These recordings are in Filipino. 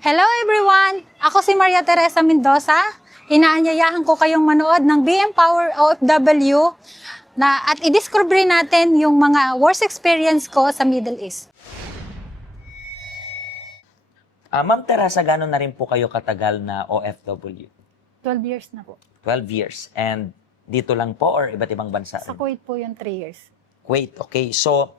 Hello everyone! Ako si Maria Teresa Mendoza. Inaanyayahan ko kayong manood ng BM Power OFW at i-discover natin yung mga worst experience ko sa Middle East. Ma'am Teresa, gano'n na rin po kayo katagal na OFW? 12 years na po. 12 years. And dito lang po or iba't ibang bansa Sa rin? Kuwait po yung 3 years. Kuwait, okay. So,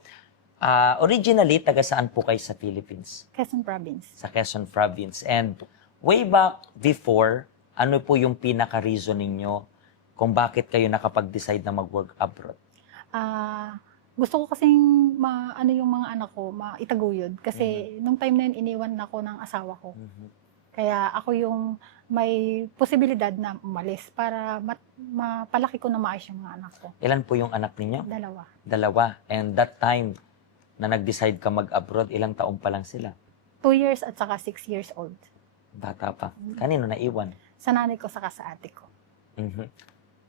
originally, taga saan po kayo sa Philippines? Quezon Province. Sa Quezon Province. And way back before, ano po yung pinaka-reason ninyo kung bakit kayo nakapag-decide na mag-work abroad? Gusto ko kasing yung mga anak ko, maitaguyod. Kasi nung time na yun, iniwan ako ng asawa ko. Kaya ako yung may posibilidad na umalis para mapalaki ko na maayos yung mga anak ko. Ilan po yung anak ninyo? 2. Dalawa. And that time na nag-decide ka mag-abroad, ilang taon pa lang sila? 2 years at saka 6 years old. Bata pa. Kanino naiwan? Sa nanay ko saka sa ate ko.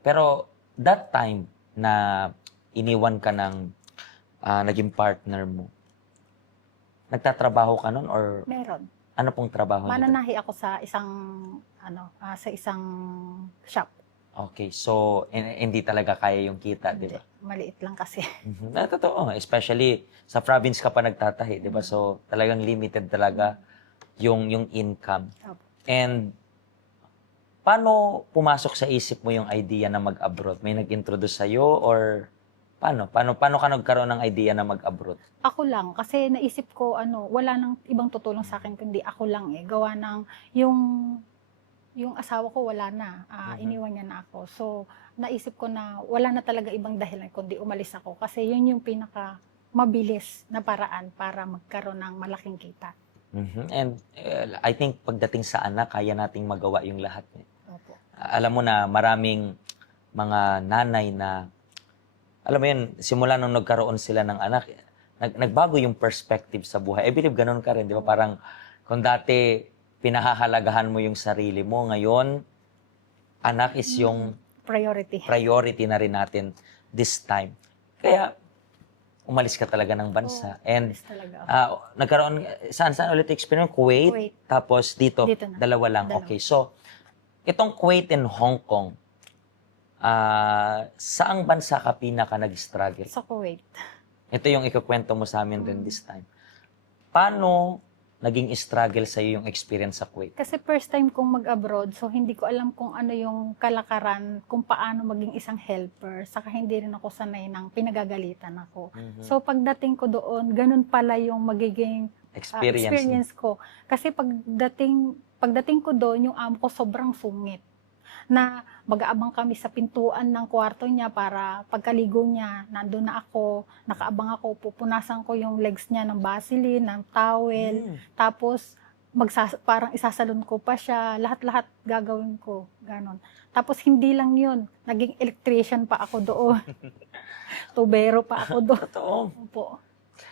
Pero that time na iniwan ka ng naging partner mo, nagtatrabaho ka nun or Meron. ano pong trabaho nito? Mananahi ako sa isang shop. Okay, so hindi talaga kaya yung kita, di Hindi, ba? maliit lang kasi. Totoo, especially sa province ka pa nagtatahi, di ba? So talagang limited talaga yung income. Opo. And paano pumasok sa isip mo yung idea na mag-abroad? May nag-introduce sa'yo or paano? Paano ka nagkaroon ng idea na mag-abroad? Ako lang, kasi naisip ko, wala nang ibang tutulong sa akin, kundi ako lang eh. Gawa ng, yung asawa ko wala na, iniwan niya na ako. So, naisip ko na wala na talaga ibang dahilan, kundi umalis ako. Kasi yun yung pinaka mabilis na paraan para magkaroon ng malaking kita. And I think pagdating sa anak, kaya nating magawa yung lahat. Opo. Alam mo na maraming mga nanay na, alam mo yun, simula nung nagkaroon sila ng anak, nagbago yung perspective sa buhay. I believe ganun ka rin, di ba? Parang kung dati pinahahalagahan mo yung sarili mo, ngayon, anak is yung priority na rin natin this time. Kaya, umalis ka talaga ng bansa. And Umalis talaga ako. nagkaroon, saan ulit experience? Kuwait. Tapos dito na. dalawa lang. Dalawa. Okay, so, itong Kuwait and Hong Kong, saang bansa ka pinaka nag-struggle? Sa Kuwait. Ito yung ikukwento mo sa amin rin this time. Paano naging struggle sa iyo yung experience sa Kuwait? Kasi first time kong mag-abroad, so hindi ko alam kung ano yung kalakaran, kung paano maging isang helper. Saka hindi rin ako sanay ng pinagagalitan ako. So pagdating ko doon, ganun pala yung magiging experience ko. Kasi pagdating ko doon, yung amo ko sobrang sungit. Na mag-aabang kami sa pintuan ng kwarto niya para pagkaligo niya, nandun na ako, nakaabang ako, pupunasan ko yung legs niya ng Vaseline, ng towel, tapos parang isasalon ko pa siya, lahat-lahat gagawin ko, ganon. Tapos hindi lang yun, naging electrician pa ako doon. Tubero pa ako doon. Totoo. Opo.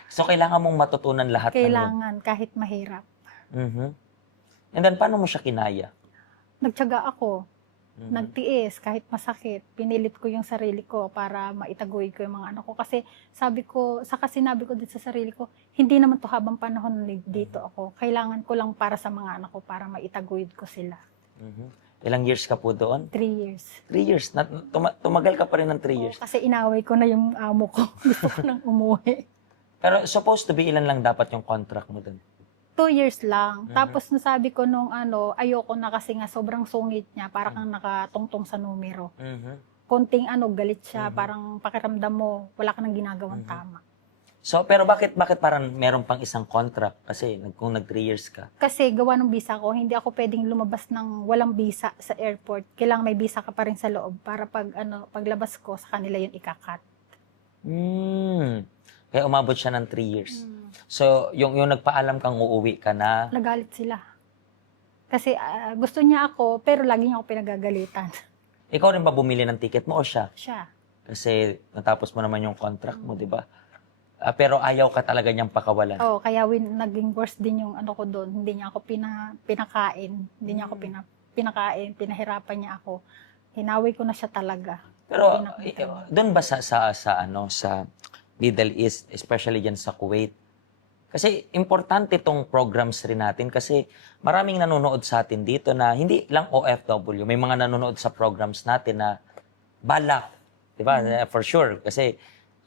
So, kailangan mong matutunan lahat ng yun. Kailangan, kahit mahirap. And then, paano mo siya kinaya? Nagtiyaga ako. Nagtiis, kahit masakit, pinilit ko yung sarili ko para maitaguyod ko yung mga anak ko. Kasi sinabi ko din sa sarili ko, hindi naman to habang panahon dito ako. Kailangan ko lang para sa mga anak ko, para maitaguyod ko sila. Ilang years ka po doon? 3 years. 3 years. Tumagal ka pa rin ng 3 years. Kasi inaway ko na yung amo ko. Gusto ko nang umuwi. Pero supposed to be ilan lang dapat yung contract mo doon? 2 years lang. Tapos nasabi ko nung ayoko na kasi nga sobrang sungit niya, parang kang nakatungtong sa numero. Konting galit siya, parang pakiramdam mo, wala ka nang ginagawang tama. So, pero bakit parang meron pang isang contract? Kasi kung nag 3 years ka. Kasi gawa ng visa ko, hindi ako pwedeng lumabas ng walang visa sa airport. Kailangan may visa ka pa rin sa loob para paglabas ko sa kanila yun ikakat. Kaya umabot siya ng 3 years. So, yung nagpaalam kang uuwi ka na, Nagalit sila. Kasi gusto niya ako, pero lagi niya ako pinagagalitan. ikaw rin ba bumili ng ticket mo o siya? Siya. Kasi natapos mo naman yung contract mo, di ba? Pero ayaw ka talaga niyang pakawalan. Oo, kaya naging worse din yung ko doon. Hindi niya ako pinakain. Hindi niya ako pinakain, pinahirapan niya ako. Hinawi ko na siya talaga. Pero doon ba sa Middle East, especially diyan sa Kuwait, Kasi importante itong programs rin natin kasi maraming nanonood sa atin dito na hindi lang OFW. May mga nanonood sa programs natin na balak. Di ba? For sure. Kasi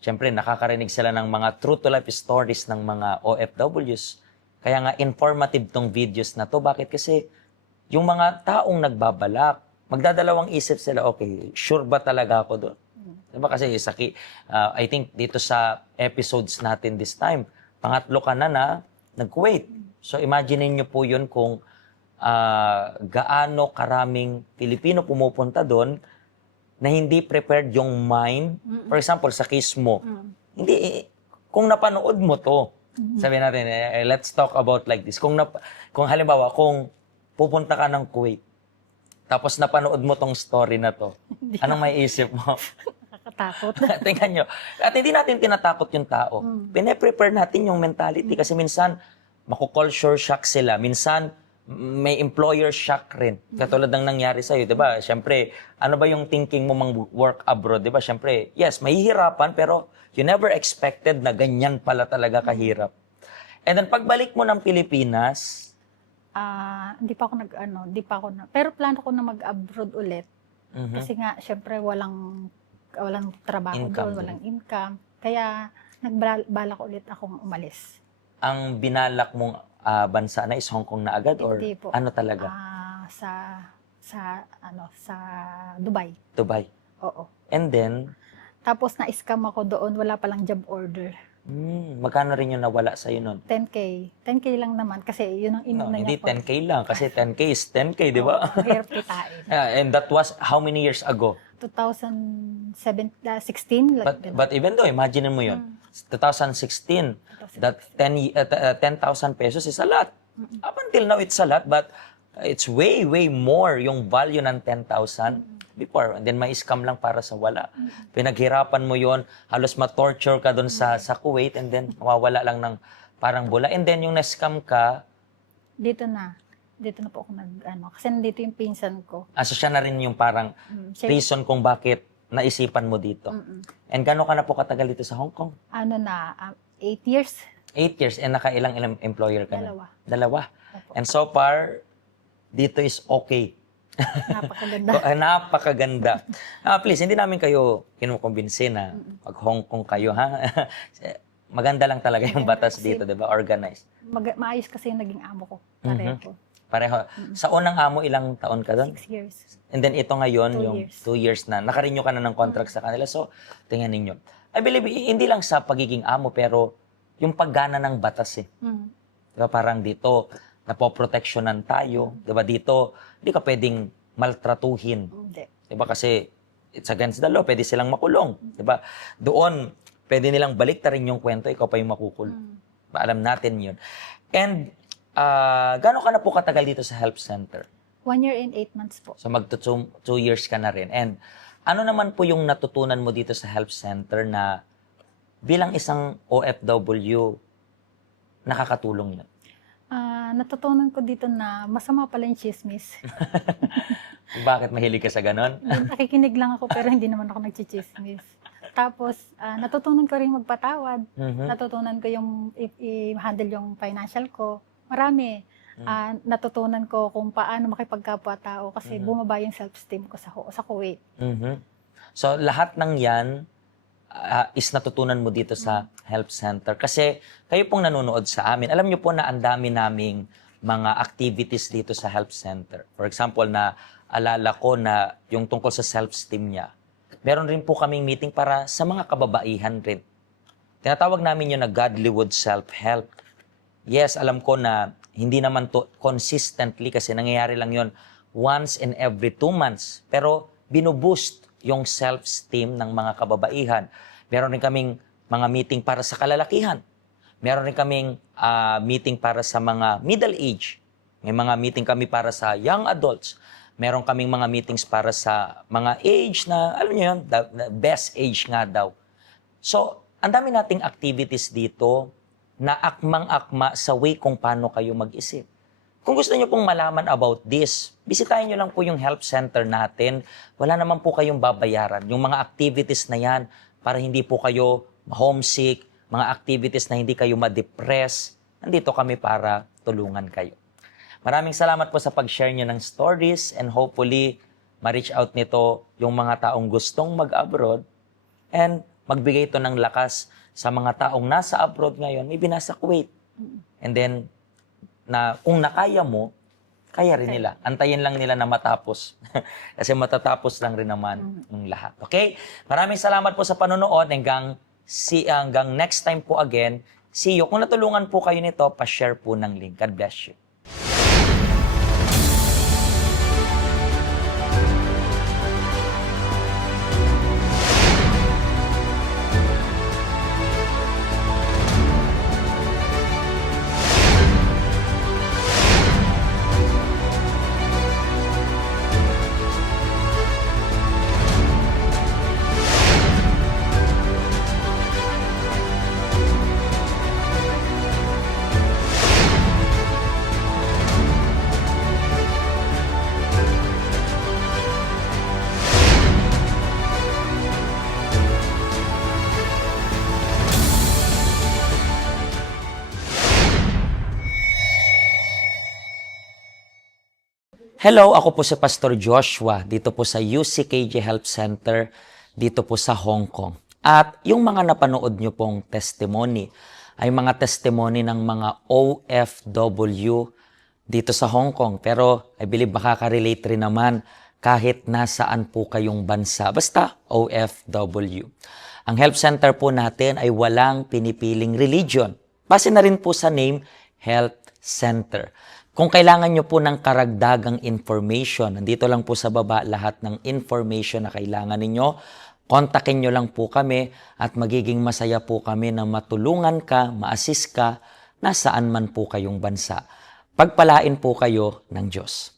syempre nakakarinig sila ng mga true-to-life stories ng mga OFWs. Kaya nga informative tong videos na to. Bakit? Kasi yung mga taong nagbabalak, magdadalawang isip sila, okay, sure ba talaga ako doon? Diba kasi I think dito sa episodes natin this time, pangatlo ka na nag-Kuwait. So imagine niyo po yun kung gaano karaming Pilipino pumupunta doon na hindi prepared yung mind. For example, sa case mo, hindi, kung napanood mo to, sabi natin, let's talk about like this. Kung halimbawa, kung pupunta ka ng Kuwait, tapos napanood mo tong story na to, anong may isip mo? Nakakatakot. Tingnan nyo. At hindi natin tinatakot yung tao. Pine-prepare natin yung mentality kasi minsan maku-culture shock sila. Minsan may employer shock rin. Katulad ng nangyari sa'yo, di ba? Siyempre, ano ba yung thinking mo work abroad, di ba? Siyempre, yes, mahihirapan pero you never expected na ganyan pala talaga kahirap. And then pagbalik mo ng Pilipinas, Hindi pa ako pero plano ko na mag-abroad ulit. Kasi nga, syempre, walang trabaho Income doon, walang income. Kaya, nagbalak ulit akong umalis. ang binalak mong bansa na is Hong Kong na agad or Hindi po. ano talaga? Sa Dubai. Dubai. Oo. And then, Tapos, na-scam ako doon, wala palang job order. magkano rin yung nawala sa'yo nun? 10K. 10K lang naman kasi yun ang inuna Hindi niya. 10K lang kasi 10K is 10K, di ba? Ang hirap kitain. And that was how many years ago? 2016. But even though, imagine mo yun, 2016, that 10,000 pesos is a lot. Up until now, it's a lot, but it's way, way more yung value ng 10,000 before. And then may scam lang para sa wala. Pinaghirapan mo yon, halos ma-torture ka doon sa Kuwait, and then mawawala lang ng parang bula. And then yung na-scam ka, Dito na po ako kasi nandito yung pinsan ko. so siya na rin yung parang reason kung bakit naisipan mo dito. And gano'n ka na po katagal dito sa Hong Kong? 8 years. 8 years. And nakailang employer ka na? Dalawa. And so far, dito is okay. Napakaganda. Napakaganda. Please, hindi namin kayo kinukumbinsi na pag Hong Kong kayo, ha? Maganda lang talaga yung batas dito, di ba? Organized. Maayos kasi yung naging amo ko. Pareho. Pareho. Sa unang amo, ilang taon ka doon? 6 years. And then ito ngayon, 2 yung years. 2 years na. Nakarenew ka na ng contract sa kanila. So, tingnan ninyo. I believe, hindi lang sa pagiging amo, pero yung paggana ng batas eh. Diba? Parang dito, napoproteksyonan tayo. Diba? Dito, hindi ka pwedeng maltratuhin. Hindi. Diba? Kasi it's against the law. Pwede silang makulong. Diba? Doon, pwede nilang baliktarin yung kwento, ikaw pa yung makukulong. Alam natin yun. And, gano'n ka na po katagal dito sa Help Center? 1 year and 8 months po. So, 2 years ka na rin. And, ano naman po yung natutunan mo dito sa Help Center na bilang isang OFW, nakakatulong yun? Natutunan ko dito na masama pala yung chismis. Bakit mahilig ka sa ganon? Nakikinig lang ako pero hindi naman ako nagchichismis. Tapos, natutunan ko rin magpatawad. Natutunan ko yung i-handle yung financial ko. Marami. Natutunan ko kung paano makipagkapwa-tao kasi bumaba yung self-esteem ko sa Kuwait. So, lahat ng yan is natutunan mo dito sa Help Center. Kasi kayo pong nanonood sa amin, alam nyo po na ang dami naming mga activities dito sa Help Center. For example, na alala ko na yung tungkol sa self-esteem niya. Meron rin po kaming meeting para sa mga kababaihan rin. Tinatawag namin yun na Godlywood Self-Help. Yes, alam ko na hindi naman to consistently kasi nangyayari lang yun once in every 2 months. Pero binuboost yung self-esteem ng mga kababaihan. Meron rin kaming mga meeting para sa kalalakihan. Meron rin kaming meeting para sa mga middle age. May mga meeting kami para sa young adults. Meron kaming mga meetings para sa mga age na, alam niyo yun, the best age nga daw. So, ang dami nating activities dito na akmang-akma sa way kung paano kayo mag-isip. Kung gusto niyo pong malaman about this, bisitahin niyo lang po yung help center natin. Wala naman po kayong babayaran. Yung mga activities na yan, para hindi po kayo homesick, mga activities na hindi kayo ma-depress, nandito kami para tulungan kayo. Maraming salamat po sa pag-share nyo ng stories and hopefully, ma-reach out nito yung mga taong gustong mag-abroad and magbigay ito ng lakas sa mga taong nasa abroad ngayon, may binasa Kuwait. And then, kung nakaya mo, kaya rin nila. Antayin lang nila na matapos. Kasi matatapos lang rin naman yung lahat. Okay? Maraming salamat po sa panonood. Hanggang next time po again. See you. Kung natulungan po kayo nito, pa-share po ng link. God bless you. Hello, ako po si Pastor Joshua dito po sa UCKJ Health Center dito po sa Hong Kong. At yung mga napanood nyo pong testimony ay mga testimony ng mga OFW dito sa Hong Kong. Pero I believe makaka-relate rin naman kahit nasaan po kayong bansa. Basta OFW. Ang health center po natin ay walang pinipiling religion. Base na rin po sa name, Health Center. Kung kailangan nyo po ng karagdagang information, nandito lang po sa baba lahat ng information na kailangan ninyo. Kontakin nyo lang po kami at magiging masaya po kami na matulungan ka, ma-assist ka, nasaan man po kayong bansa. Pagpalain po kayo ng Diyos.